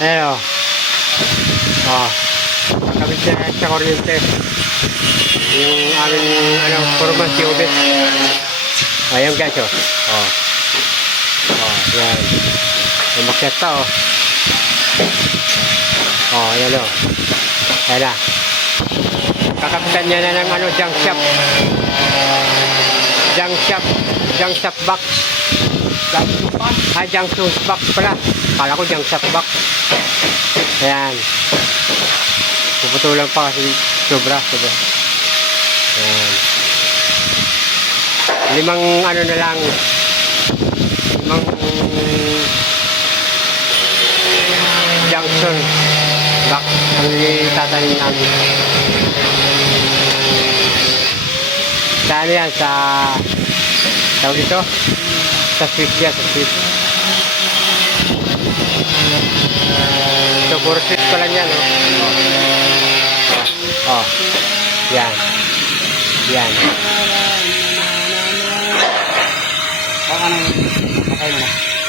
Ayan o. Oh. Nakabit na sa kuryente. Yung aming formas ubit. Ayan guys o. Oh. Oh, yan. Umakyat pa o. Oh, ayan o. Ayan na. Kakapitan niya na ng junk shop. Junk shop box. Junk shop box pala. Kala ko junk shop box. Ayan. Puputulan pa kasi sobra. Ayan. Limang na lang. Limang junction box ang itatanim namin. Saan yan? Sa tawag dito? Sa Swiss yan, sa Swiss. So, puro Swiss ko lang yan, oh. Yan. Yan. Patay mo na.